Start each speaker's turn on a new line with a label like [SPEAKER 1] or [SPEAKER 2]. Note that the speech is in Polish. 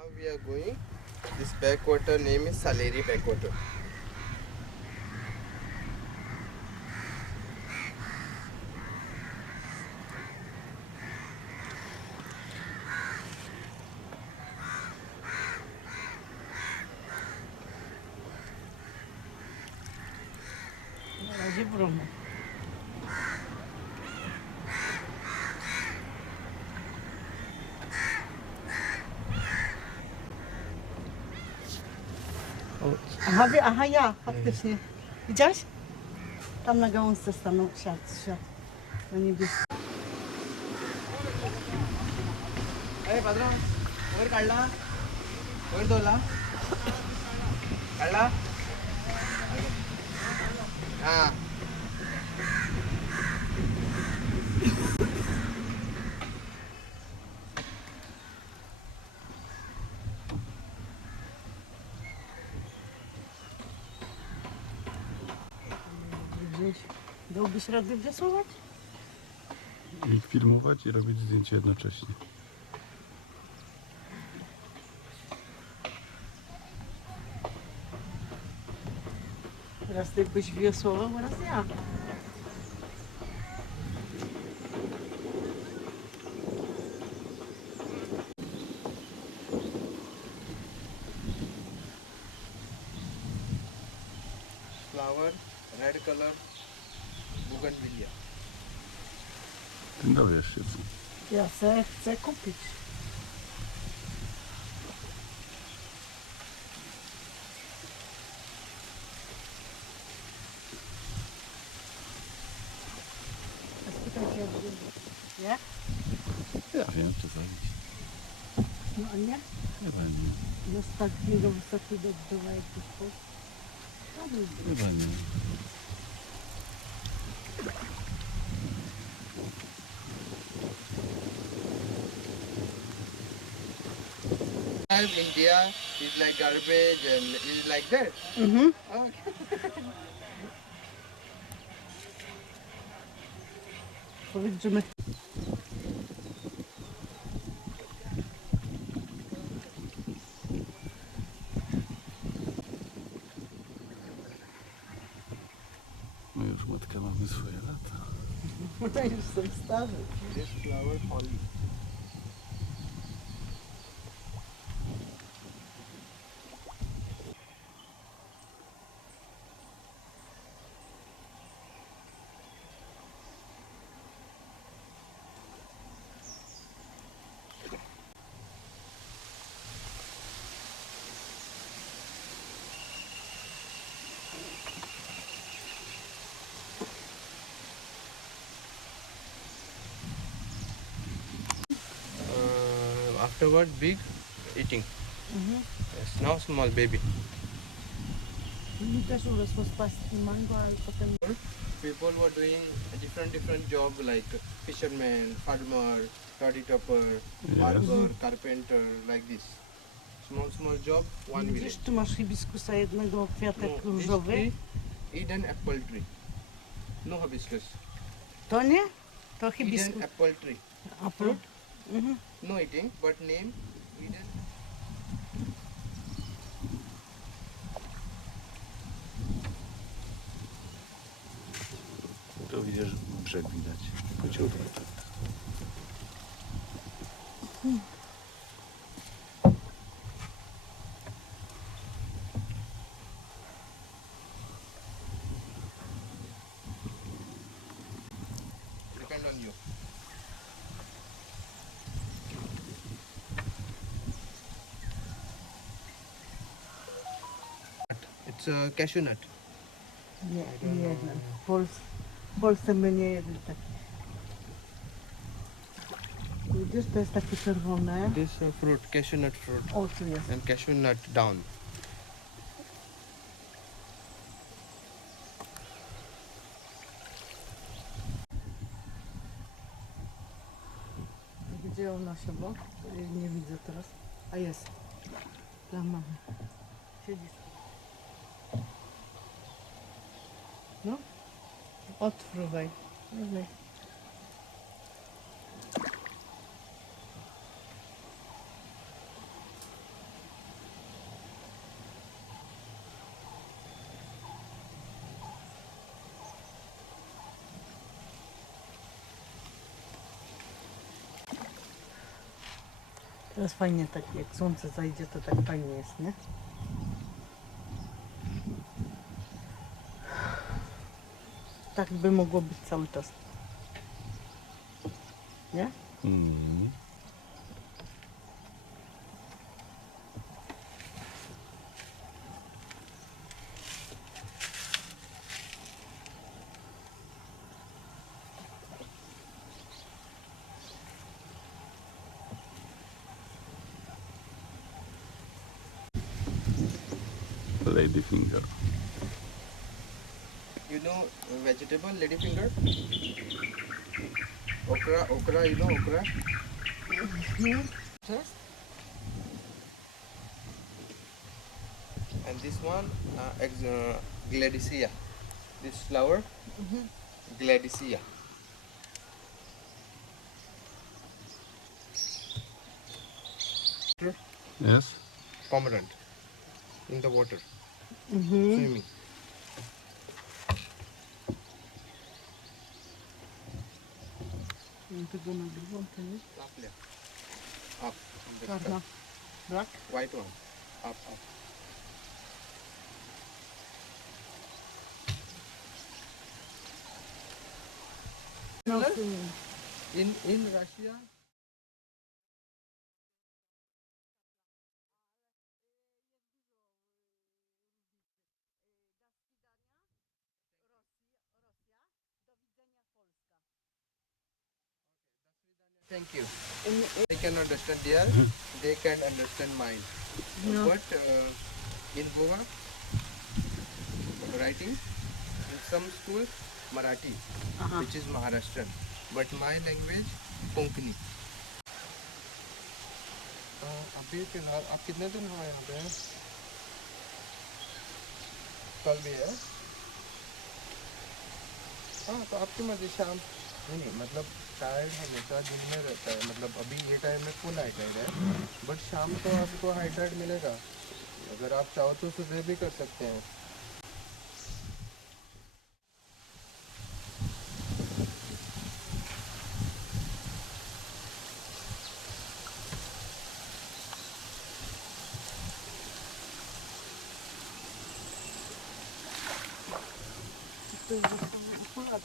[SPEAKER 1] Now we are going. This backwater name is Saleri backwater.
[SPEAKER 2] Na razie bromy. Aha, ja, faktycznie. Widziałeś? Tam na gałązce stanął siat, siat. Na niebieski.
[SPEAKER 1] अरे पात्रा वयर काढला वयर दवरला काढला हा
[SPEAKER 2] gdzieś. Dałbyś radę wiosłować?
[SPEAKER 3] I filmować i robić zdjęcie jednocześnie.
[SPEAKER 2] Raz ty byś wiosłował, raz ja.
[SPEAKER 1] flower, red color, Bugenwilia.
[SPEAKER 3] Ty dowiesz się.
[SPEAKER 2] Ja se chcę kupić. A spytaj się.
[SPEAKER 3] Ja wiem, czy zabić.
[SPEAKER 2] No a nie?
[SPEAKER 3] Chyba nie.
[SPEAKER 2] No z takiego wysokiego drzewa jak tu.
[SPEAKER 3] No, Chyba nie.
[SPEAKER 1] India is like garbage and is like that.
[SPEAKER 2] Mhm.
[SPEAKER 1] Okay.
[SPEAKER 3] Już matka mamy swoje lata.
[SPEAKER 2] Już są starzy.
[SPEAKER 1] This flower holly. Afterward, big eating.
[SPEAKER 2] Mhm.
[SPEAKER 1] Yes, now small baby. People were doing a different different job like fisherman, farmer, toddy topper, barber, carpenter, like this. Small small job, one village.
[SPEAKER 2] tu masz hibiskusa jednego, kwiatek
[SPEAKER 1] No,
[SPEAKER 2] różowy.
[SPEAKER 1] tree, Eden apple tree. No hibiscus.
[SPEAKER 2] To nie? To
[SPEAKER 1] Eden
[SPEAKER 2] hibiskus.
[SPEAKER 1] apple tree.
[SPEAKER 2] A fruit? Mhm.
[SPEAKER 1] No eating, but name Eden.
[SPEAKER 3] To widzisz, brzeg widać. Kociutek.
[SPEAKER 1] It's a cashew nut.
[SPEAKER 2] Nie, nie jeden. W, Pols w Polsce my nie jedli takich. Widzisz, to jest takie czerwone.
[SPEAKER 1] This uh, fruit, cashew nut fruit,
[SPEAKER 2] O, tu jest.
[SPEAKER 1] and cashew nut down.
[SPEAKER 2] Gdzie ona się bo? Nie widzę teraz. A jest. Dla mamy. Siedzi No. Odfruwaj. Mhm. Teraz fajnie tak, jak słońce zajdzie, to tak fajnie jest, nie? Tak by mogło być cały czas. Nie?
[SPEAKER 3] Mm. Lady finger.
[SPEAKER 1] You know vegetable ladyfinger? Okra, okra, you know okra? Yes. And this one, uh, ex- uh, Gladyssia. This flower, Gladyssia.
[SPEAKER 3] Yes?
[SPEAKER 1] Cormorant. In the water,
[SPEAKER 2] Mhm.
[SPEAKER 1] swimming. minte
[SPEAKER 2] bună Black?
[SPEAKER 1] White one. Up, up. In, in Russia Thank you. I can understand their, they can understand mine.
[SPEAKER 2] No.
[SPEAKER 1] But uh, in Goa, writing, in some school, Marathi,
[SPEAKER 2] Aha.
[SPEAKER 1] which is Maharashtrian. But my language, Konkani. Uh, अभी फ़िलहाल आप कितने दिन हुए यहाँ पे कल भी है हाँ तो आपकी मर्ज़ी शाम नहीं नहीं मतलब टायर्ड हमेशा दिन में रहता है। मतलब अभी ये टाइम में फुल हाइड्रेट है। बट शाम को आपको हाइड्रेट मिलेगा। अगर आप चाहो तो सुबह भी कर सकते हैं।
[SPEAKER 2] To jest akurat.